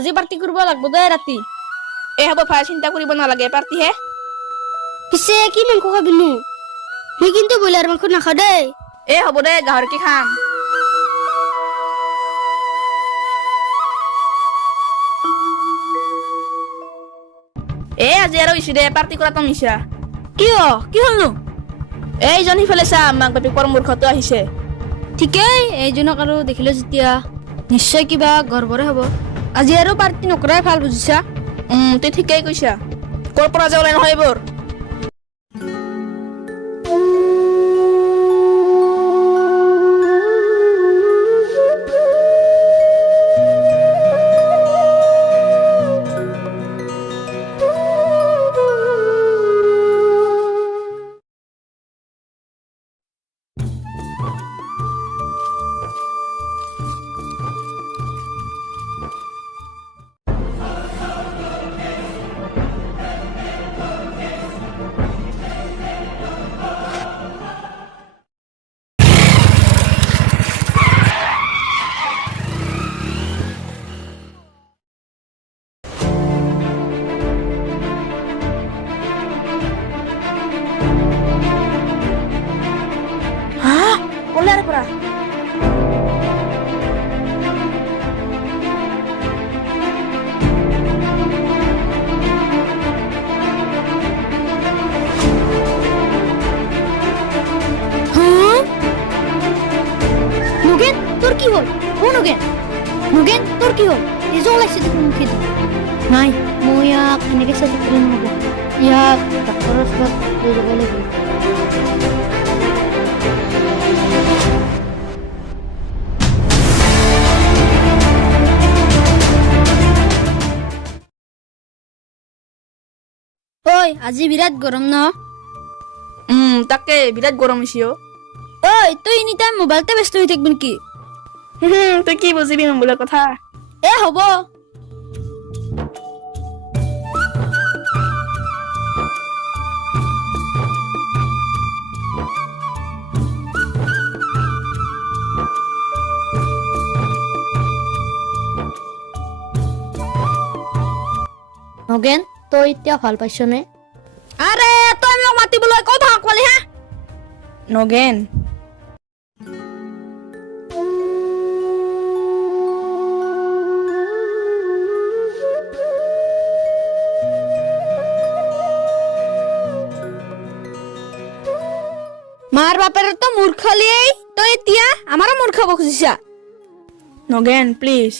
আজি পাৰ্টি কৰিব লাগিব দে ৰাতি। হ'ব ভাই, চিন্তা কৰিব নালাগে, পাৰ্টি হে। পিছে কি মাংস খাবিনো? মই কিন্তু ব্ৰইলাৰ মাংস নাখাওঁ দেই। হ'ব দে, গাহৰিকে খাম। আজি আৰু ইছো দে, পাৰ্টি কৰাটো মিছা। কিয়? কি হ'লনো? এইজন সিফালে চা, মাক বাপেকৰ মূৰ্খটো আহিছে। ঠিকেই, এইজনক আৰু দেখিলো যেতিয়া নিশ্চয় কিবা গৰ্বৰে হ'ব। আজি আৰু পাৰ্টি নকৰাই ভাল, বুজিছা? তই ঠিকেই কৈছা। ক'ৰ পৰা যে ওলাই নহয় এইবোৰ। Boleh pura. Nugen, তোর কি হল? ও Nugen, তোর কি হল? এই যে ওলাইছে দেখোন মুখে দি। নাই, মই ইয়াক এনেকে চাই থাকিলে নহ'ব। ইয়াক ডাক্তৰৰ ওচৰত লৈ যাব লাগিব। ঐ, আজি বিৰাট গৰম ন? তাকে বিৰাট গৰম হৈছে। ঐ, তই এনি টাইম মোবাইলতে ব্যস্ত হৈ থাকিবি নেকি? তই কি বুজিবি মোবাইলৰ কথা? হ'ব। নগেন, তই এতিয়া ভাল পাইছনে? আৰে তই মোক মাতিবলৈ ক'ত ভাগ পালি হা? নগেন, মাৰ বাপেৰ তো মূৰ্খ লিয়েই তই এতিয়া আমাৰো মূৰ্খ হ'ব খুজিছা। নগেন প্লিজ।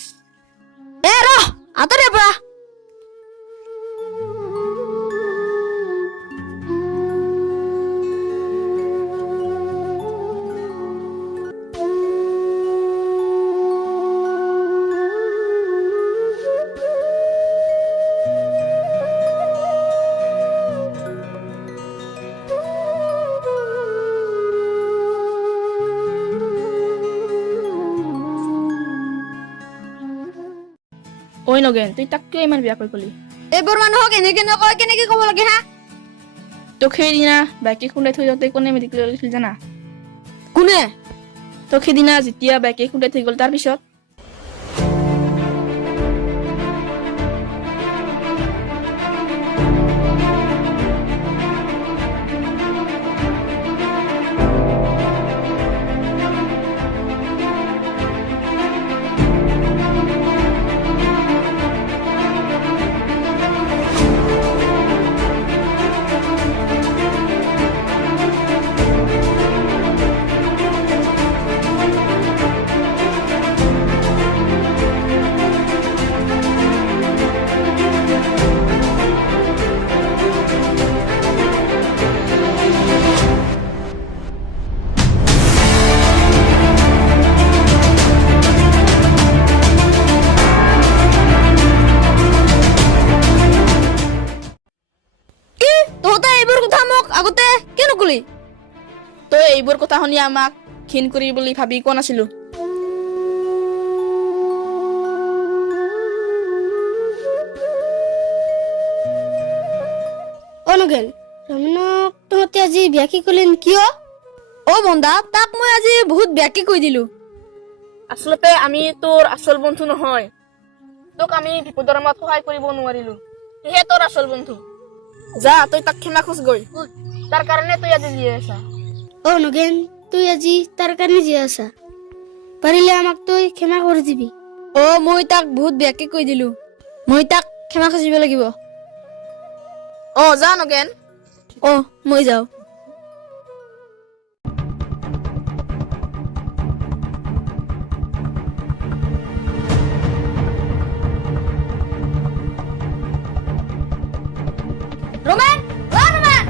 ৰহ, আঁতৰে পৰা। ঐ নগেন, তুই তাক কিয় ইমান বেয়া কৰি কলি? এইবোৰ মানুহক এনেকে নকয়, কেনেকে ক'ব লাগে হা? তোক সেইদিনা বাইকে খুন্দাই থৈ যাওঁতে কোনে মেডিকেল গৈছিল জানা? কোনে? তোক সেইদিনা যেতিয়া বাইকে খুন্দাই থৈ গ'ল তাৰ পিছত তই এইবোৰ কথা শুনি আমাক ঘিণ কৰি বুলি ভাবি কোৱা নাছিলো। নগেন, ৰমনক তহঁতে আজি বিয়া কি কৰিলি কিয়? বন্ধা, তাক মই আজি বহুত বেয়াকে কৈ দিলো। আচলতে আমি তোৰ আচল বন্ধু নহয়। তোক আমি বিপদৰ সময়ত সহায় কৰিব নোৱাৰিলো সেয়ে তোৰ আচল বন্ধু যা তই তাক ক্ষমা খোজ গৈ তাৰ কাৰণে তই আজি জীয়াই আছা অ নগেন তুই আজি তাৰ কাৰণে জীয়াই আছা পাৰিলে আমাক তই ক্ষমা কৰি দিবি অ মই তাক বহুত বেয়াকে কৈ দিলো মই তাক ক্ষমা খুজিব লাগিব অ যা নগেন অ মই যাওঁ ৰোমেন অ ৰোমেন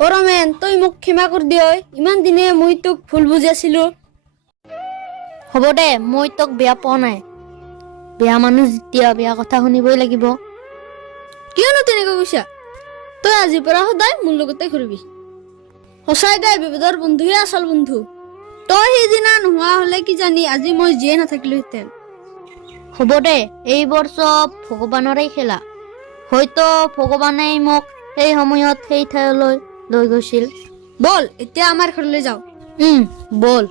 অ ৰমেন তই মোক ক্ষমা কৰি দিয় ইমান দিনে মই তোক ভুল বুজি আছিলো হ'ব দে মই তোক বেয়া পোৱা নাই বেয়া মানুহ যেতিয়া বেয়া কথা শুনিবই লাগিব কিয়নো তেনেকৈ কৈছা তই আজিৰ পৰা সদায় মোৰ লগতে ঘূৰিবি সঁচাই দে বিপদৰ বন্ধুহে আচল বন্ধু তই সেইদিনা নোহোৱা হলে কি জানি আজি মই জীয়াই নাথাকিলোহেঁতেন হ'ব দে এইবোৰ চব ভগৱানৰে খেলা হয়তো ভগৱানে মোক সেই সময়ত সেই ঠাইলৈ লৈ গৈছিল বল এতিয়া আমাৰ ঘৰলৈ যাওঁ বল